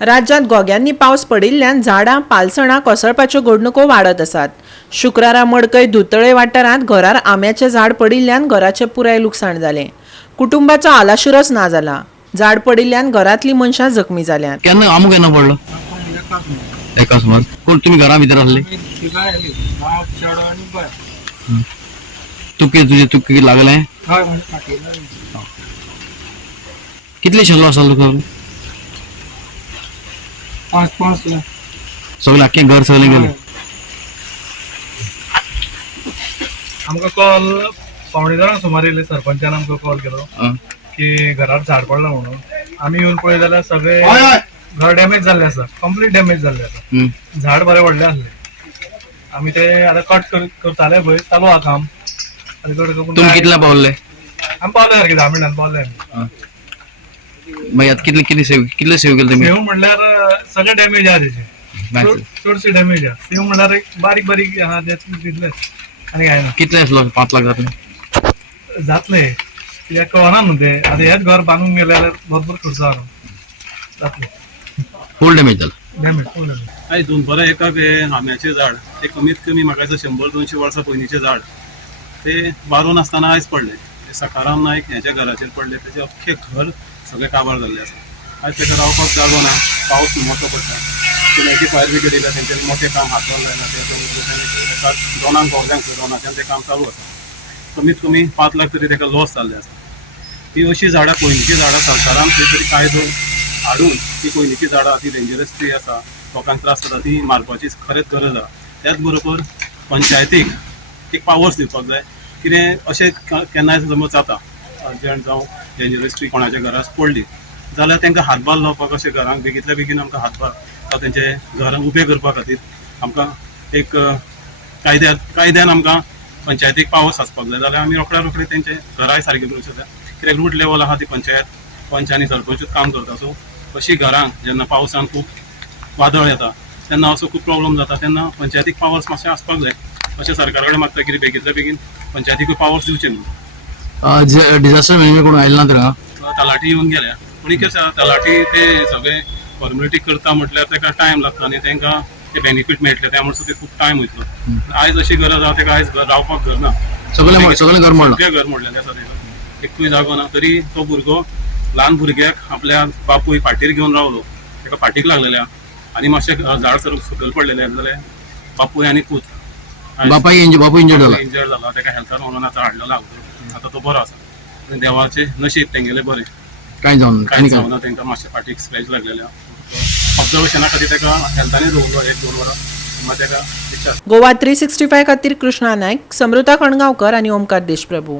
राज्यात गोग्यांनी पावस पडिल्ल्यान झाडां पालसणां कोसळपाच्यो घडणुको वाडत आसात। शुक्रारा मडकय धुतळे वाठारांत घरार आंब्याचें झाड पडिल्ल्यान घराचें पुराय लुकसाण जालें। कुटुंबाचो आलाशिरोच ना जाला। झाड पडिल्ल्यान घरांतलीं मनशां जखमी जाल्यांत। केन्ना आमू केन्ना पडलो? एका सुमार। कोण तुम्ही घरा भितर आसले? तुका लागलें? कितले शेलो आसा तुका? 5 लाख सगळें आख्खें घर सगळें गेलें। आमकां कॉल 9:15 सुमार येयले। सरपंचान आमकां कॉल केलो की घरार झाड पडला म्हणून। आमी येवन पळय जाल्यार सगळे घर डॅमेज जाल्ले आसा, कंप्लीट डॅमेज जाल्ले आसा। झाड बरे व्हडले आसले। आमी ते आतां कट करताले पळय, चालू आहा काम। तुम्ही कितल्या पावले? आमी पावले सारके 10 मिनटान पावले आमी। मागीर आतां कितले सेव केले तुमी? सेव म्हणल्यार सगळे डॅमेज आहा तेचे, चडशे डॅमेज आहा। सेव म्हणल्यार एक बारीक बारीक आहा ते तितलेच आनी काय ना। कितले आसलो? 5 लाख जातले? जातले कित्याक कळना न्हू ते। आतां हेच घर बांदून गेले जाल्यार भरपूर खर्च जालो जातले। फुल डॅमेज जाला। डॅमेज फुल डॅमेज। आयज दोनपरां एका आंब्याचें झाड ते कमीत कमी म्हाका दिसता 100-200 वर्सां पयलींचें झाड ते बारून आसतना आयज पडलें। ते सकाराम नायक हेच्या घराचेर पडले, तेजें अख्खें घर सगळें काबार जाल्लें आसा। आयज ताका रावपाक जागो ना, पावस मोठो पडटा। पुण्याची फायर ब्रिगेड येयला, तेंच्यांनी मोठें काम हातान लायलां। एका 2 भोवल्यांक 2 तें काम चालू आसा। कमीत कमी 5 लाख तरी ताका लॉस जाल्लें आसा। ती अशीं झाडां पयलींचीं झाडां सरकारान खंय तरी कायदो हाडून ती पयलींची झाडां ती डेंजरस ट्री आसा, लोकांक त्रास जाता, ती मारपाची खरेंच गरज आसा। त्याच बरोबर पंचायतीक एक पावर्स दिवपाक जाय। कितें अशें केन्नाय समज जाता अर्जंट जावं डेंजरस ट्री कोणाच्या घरांत पडली जाल्यार तांकां हातभार लावपाक, अशें घरांक बेगींतल्या बेगीन आमकां हातभार तेंचे घर उबें करपा खातीर आमकां एक कायद्यान आमकां पंचायतीक पावर्स आसपाक जाय। जाल्यार आमी रोखडे तेंचे घराय सारके करूंक शकता। कित्याक रूट लेवल आहा ती पंच आनी सरपंचूच काम करता। सो अशीं घरांक जेन्ना पावसान खूब वादळ येता तेन्ना असो खूब प्रॉब्लम जाता, तेन्ना पंचायतीक पावर्स मातशें आसपाक जाय। अशें सरकारा कडेन मागता कितें बेगींतल्या बेगीन पंचायतीकूय पावर्स दिवचे म्हणून। डिजास्टर मॅनेजमेंट कोण आयला ना तर तलाटी येवन गेल्या, पूण कितें आसा तलाटी ते सगळे फॉर्मेलिटी करता म्हटल्यार ताका टायम लागता आनी तांकां ते बेनिफीट मेळटले त्या म्हणसर ते खूब टायम वयतलो। आयज अशी गरज आहा ताका आयज रावपाक घर ना, सगळें घर मोडलां। सगळें घर मोडलेलें आसा ताका, एकूय जागो ना। तरी तो भुरगो ल्हान भुरग्याक आपल्या बापूय फाटीर घेवन रावलो, ताका फाटीक लागलेल्या आनी मातशें झाड सकयल पडलेलें जाल्यार बापूय आनी पूत बापूय इंजर्ड जाला। ताका हेल्थान व्हरून आतां हाडलो लागलो, आतां तो बरो आसा। देवाचें नशीब तेंगेलें बरें, कांय जावना तांकां मातशें फाटीक स्क्रॅच लागलेल्या। ऑब्जर्वेशना खातीर ताका हेल्थानूय दवरलो 1-2 वरां, मागीर ताका डिस्चार्ज। गोवा 365 खातीर कृष्णा नायक, समृता खणगांवकर आनी ओमकार देशप्रभू।